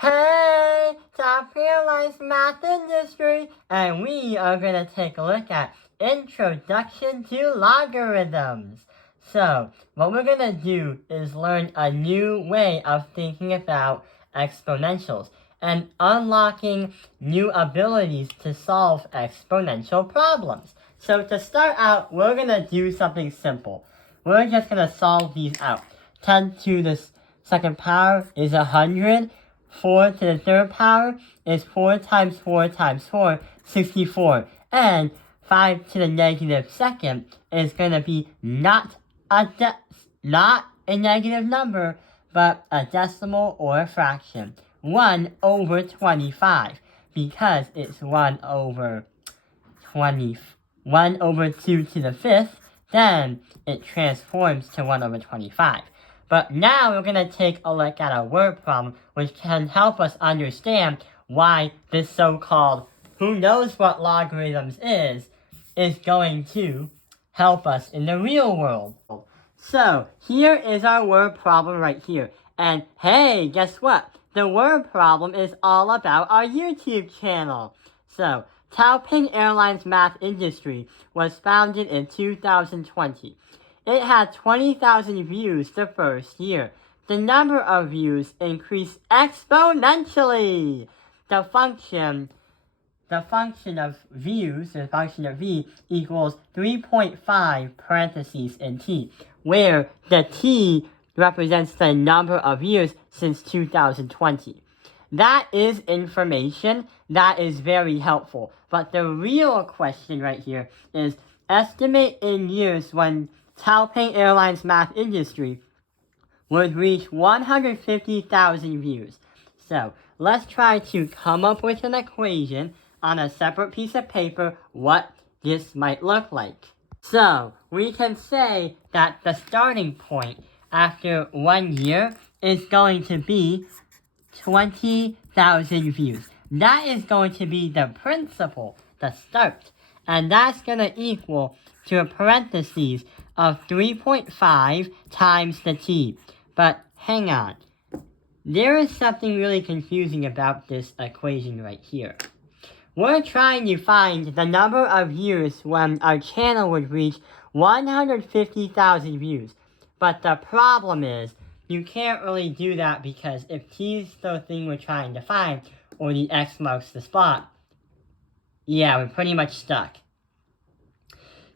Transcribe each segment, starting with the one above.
Hey, it's our Paralyzed Math Industry, and we are going to take a look at Introduction to Logarithms. So, what we're going to do is learn a new way of thinking about exponentials and unlocking new abilities to solve exponential problems. So, to start out, we're going to do something simple. We're just going to solve these out. 10 to the second power is 100. 4 to the third power is 4 times 4 times 4, 64. And 5 to the negative second is going to be not a negative number, but a decimal or a fraction. 1 over 25, because it's 1 over 2 to the fifth, then it transforms to 1 over 25. But now we're going to take a look at a word problem which can help us understand why this so-called who knows what logarithms is going to help us in the real world. So here is our word problem right here. And hey, guess what? The word problem is all about our YouTube channel. So Taiping Airlines Math Industry was founded in 2020. It had 20,000 views the first year. The number of views increased exponentially. The function of views, the function of v, equals 3.5 parentheses in t, where the t represents the number of years since 2020. That is information that is very helpful. But the real question right here is estimate in years when Taiping Airlines Math Industry would reach 150,000 views. So let's try to come up with an equation on a separate piece of paper what this might look like. So we can say that the starting point after 1 year is going to be 20,000 views. That is going to be the principal, the start. And that's going to equal to a parentheses of 3.5 times the t. But hang on. There is something really confusing about this equation right here. We're trying to find the number of years when our channel would reach 150,000 views. But the problem is, you can't really do that because if t is the thing we're trying to find, or the x marks the spot, yeah, we're pretty much stuck.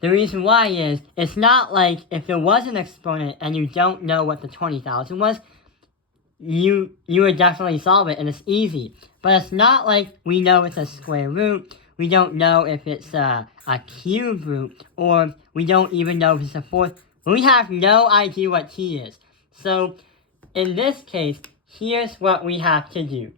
The reason why is, it's not like if there was an exponent and you don't know what the 20,000 was, you would definitely solve it and it's easy. But it's not like we know it's a square root, we don't know if it's a cube root, or we don't even know if it's a fourth. We have no idea what t is. So in this case, here's what we have to do.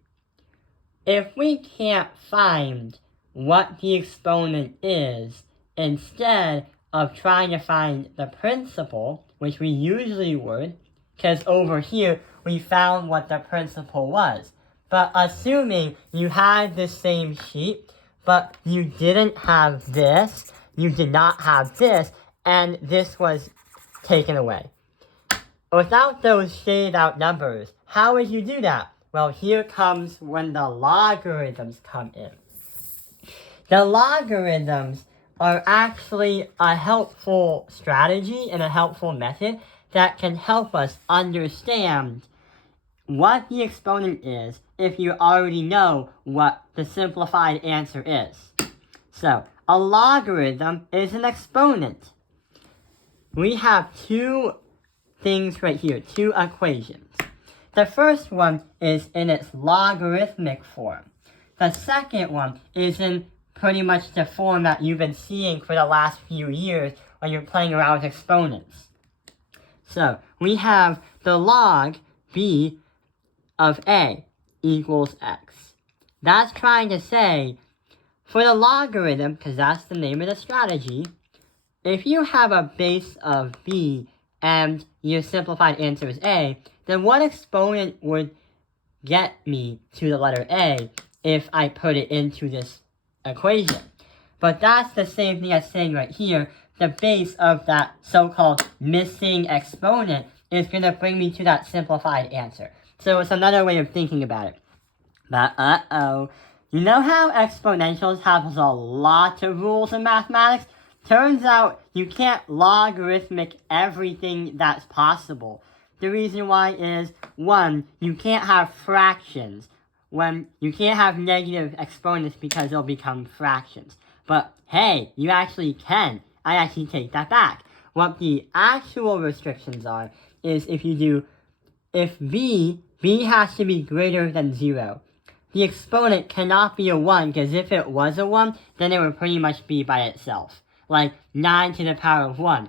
If we can't find what the exponent is, instead of trying to find the principal, which we usually would, because over here we found what the principal was. But assuming you had the same sheet, but you didn't have this, you did not have this, and this was taken away. Without those shaded out numbers, how would you do that? Well, here comes when the logarithms come in. The logarithms are actually a helpful strategy and a helpful method that can help us understand what the exponent is if you already know what the simplified answer is. So, a logarithm is an exponent. We have two things right here, two equations. The first one is in its logarithmic form. The second one is in pretty much the form that you've been seeing for the last few years when you're playing around with exponents. So, we have the log b of a equals x. That's trying to say, for the logarithm, because that's the name of the strategy, if you have a base of b and your simplified answer is a, then what exponent would get me to the letter a if I put it into this equation? But that's the same thing as saying right here, the base of that so-called missing exponent is going to bring me to that simplified answer. So it's another way of thinking about it. But uh-oh. You know how exponentials have a lot of rules in mathematics? Turns out you can't logarithmic everything that's possible. The reason why is, 1, you can't have fractions. When you can't have negative exponents because they'll become fractions. But hey, you actually can. I actually take that back. What the actual restrictions are is if b has to be greater than 0. The exponent cannot be a 1, because if it was a 1, then it would pretty much be by itself. Like 9 to the power of 1.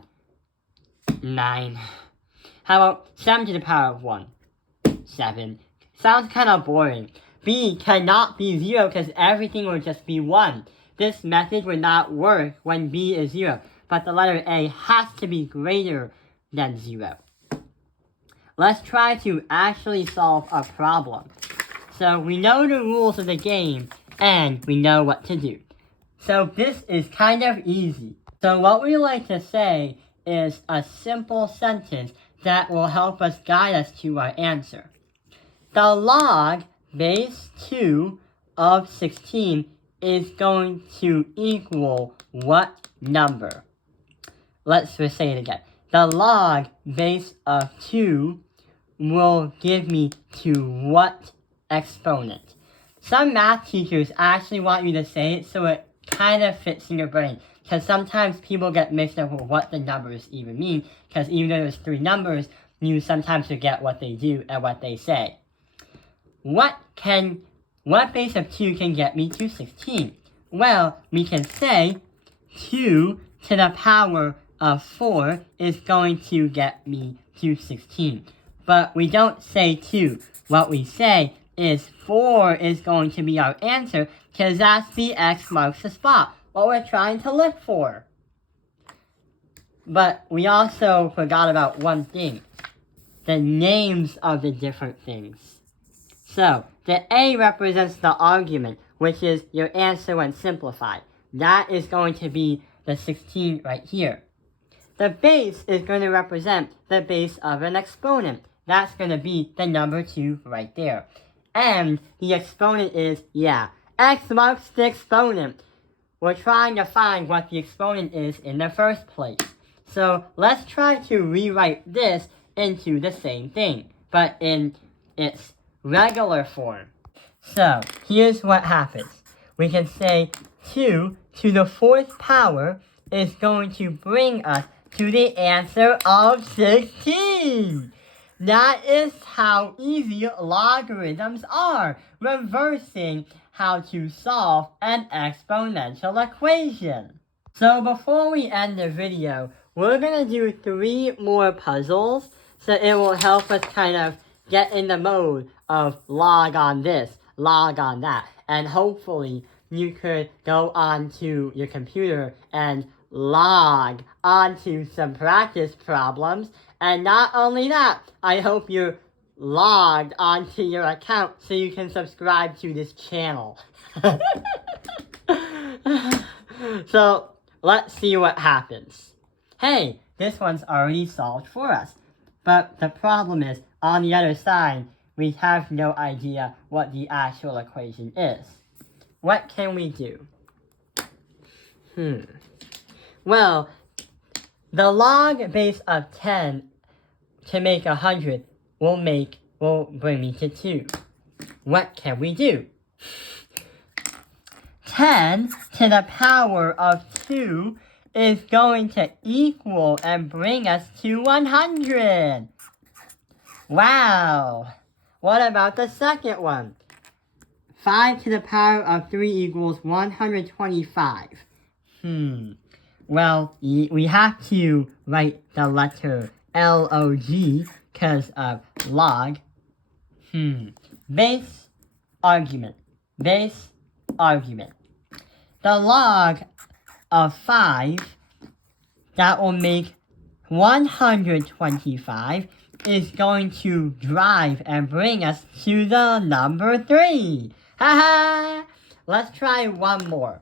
9. How about 7 to the power of 1? 7. Sounds kind of boring. B cannot be 0 because everything would just be 1. This method would not work when B is 0, but the letter A has to be greater than 0. Let's try to actually solve a problem. So we know the rules of the game, and we know what to do. So this is kind of easy. So what we like to say is a simple sentence that will help us guide us to our answer. The log base 2 of 16 is going to equal what number? Let's just say it again. The log base of 2 will give me to what exponent? Some math teachers actually want you to say it so it kind of fits in your brain, because sometimes people get mixed up with what the numbers even mean, because even though there's 3 numbers, you sometimes forget what they do and what they say. What base of 2 can get me to 16? Well, we can say 2 to the power of 4 is going to get me to 16. But we don't say 2. What we say is 4 is going to be our answer, because that's the X marks the spot, what we're trying to look for. But we also forgot about one thing. The names of the different things. So, the A represents the argument, which is your answer when simplified. That is going to be the 16 right here. The base is going to represent the base of an exponent. That's going to be the number 2 right there. And the exponent is, X marks the exponent. We're trying to find what the exponent is in the first place. So let's try to rewrite this into the same thing, but in its regular form. So here's what happens. We can say 2 to the 4th power is going to bring us to the answer of 16. That is how easy logarithms are, reversing how to solve an exponential equation. So before we end the video, we're going to do 3 more puzzles, so it will help us kind of get in the mode of log on this, log on that, and hopefully you could go onto your computer and log onto some practice problems. And not only that, I hope you're logged onto your account so you can subscribe to this channel. So, let's see what happens. Hey, this one's already solved for us. But the problem is, on the other side, we have no idea what the actual equation is. What can we do? Well, the log base of 10 to make 100 will bring me to 2. What can we do? 10 to the power of 2 is going to equal and bring us to 100. Wow! What about the second one? 5 to the power of 3 equals 125. Well, we have to write the letter L-O-G because of log. Base argument. Base argument. The log of 5, that will make 125, is going to drive and bring us to the number 3. Haha! Let's try one more.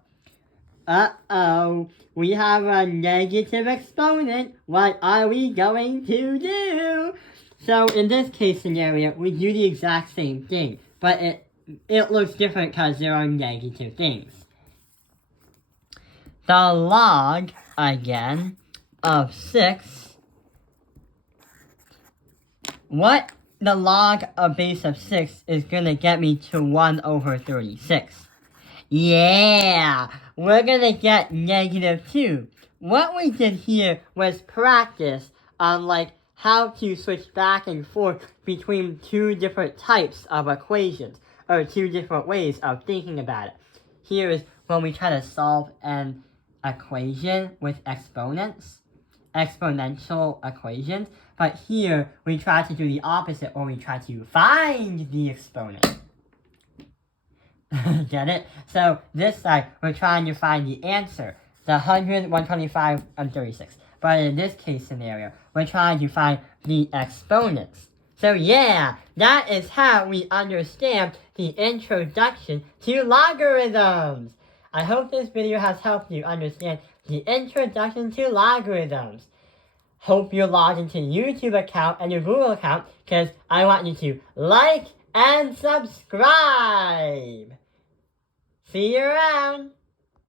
Uh-oh, we have a negative exponent. What are we going to do? So in this case scenario, we do the exact same thing, but it looks different because there are negative things. The log, again, of 6. What the log of base of 6 is going to get me to 1 over 36. Yeah, we're going to get negative 2. What we did here was practice on how to switch back and forth between two different types of equations, or two different ways of thinking about it. Here is when we try to solve an equation with exponents, exponential equations, but here we try to do the opposite, or we try to find the exponent. Get it? So this side, we're trying to find the answer, the 100, 125, and 36. But in this case scenario, we're trying to find the exponents. So yeah, that is how we understand the introduction to logarithms. I hope this video has helped you understand the introduction to logarithms. Hope you log into your YouTube account and your Google account, because I want you to like and subscribe. See you around.